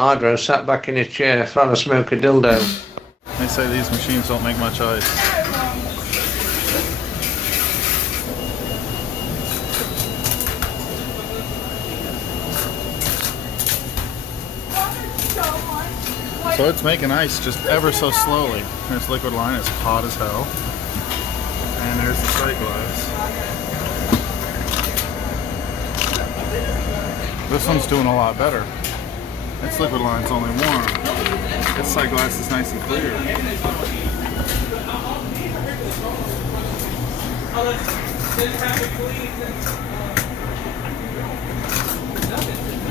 hydro, sat back in his chair, trying to smoke a dildo. They say these machines don't make much ice. So it's making ice just ever so slowly. This liquid line is hot as hell. And there's the sight glass. This one's doing a lot better. Its liquid line's only warm. Its sight glass is nice and clear.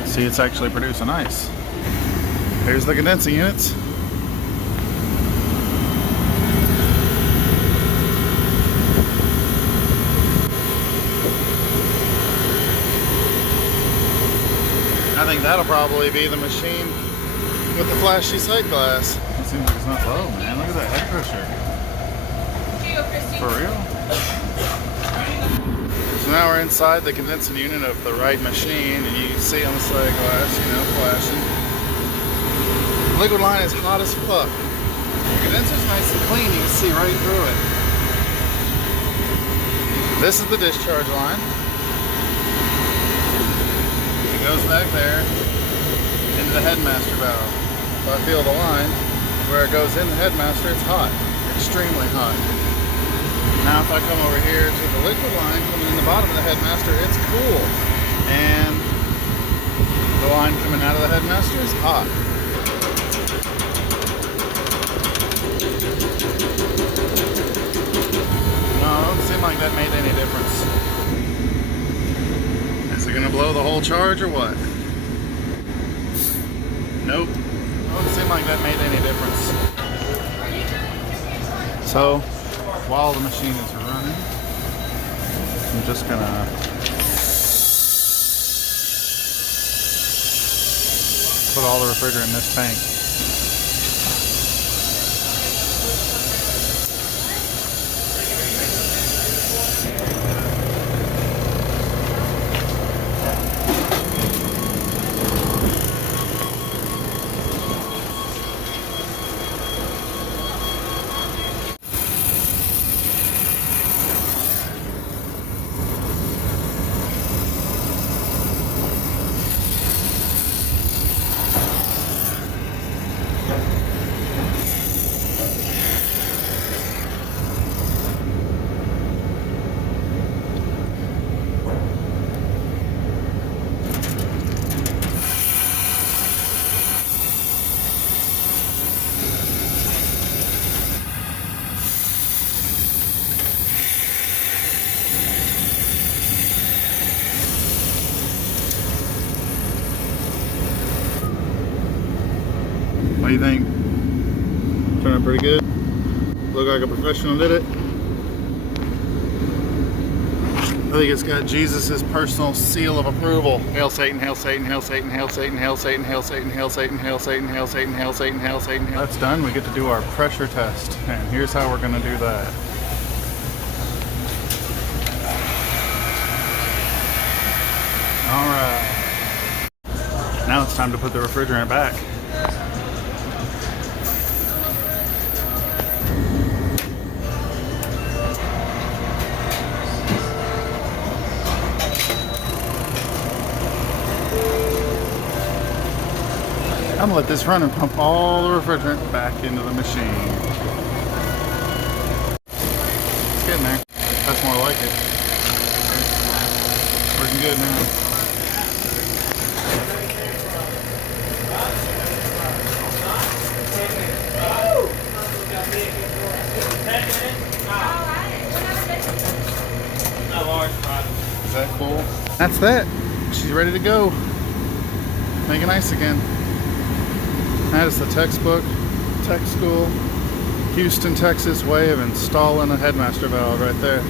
See, it's actually producing ice. Here's the condensing units. I think that'll probably be the machine with the flashy sight glass. It seems like it's not low, man. Look at that head pressure. For real? So now we're inside the condensing unit of the right machine, and you can see on the sight glass, you know, flashing. The liquid line is hot as fuck. The condenser's nice and clean, you can see right through it. This is the discharge line. It goes back there into the Headmaster valve. So I feel the line where it goes in the Headmaster, it's hot, extremely hot. Now if I come over here to the liquid line coming in the bottom of the Headmaster, it's cool. And the line coming out of the Headmaster is hot. No, it don't seem like that made any difference. Is it gonna blow the whole charge or what? Nope. Don't seem like that made any difference. So, while the machine is running, I'm just gonna put all the refrigerant in this tank. What do you think? Turned out pretty good. Look like a professional did it. I think it's got Jesus' personal seal of approval. Hail Satan, hail Satan, hail Satan, hail Satan, hail Satan, hail Satan, hail Satan, hail Satan, hail Satan, hail Satan, hail Satan. That's done. We get to do our pressure test. And here's how we're going to do that. Alright. Now it's time to put the refrigerant back. I'm gonna let this run and pump all the refrigerant back into the machine. It's getting there. That's more like it. Working good now. Is that cool? That's that. She's ready to go. Making ice again. That is the textbook, tech school, Houston, Texas way of installing a Headmaster valve right there.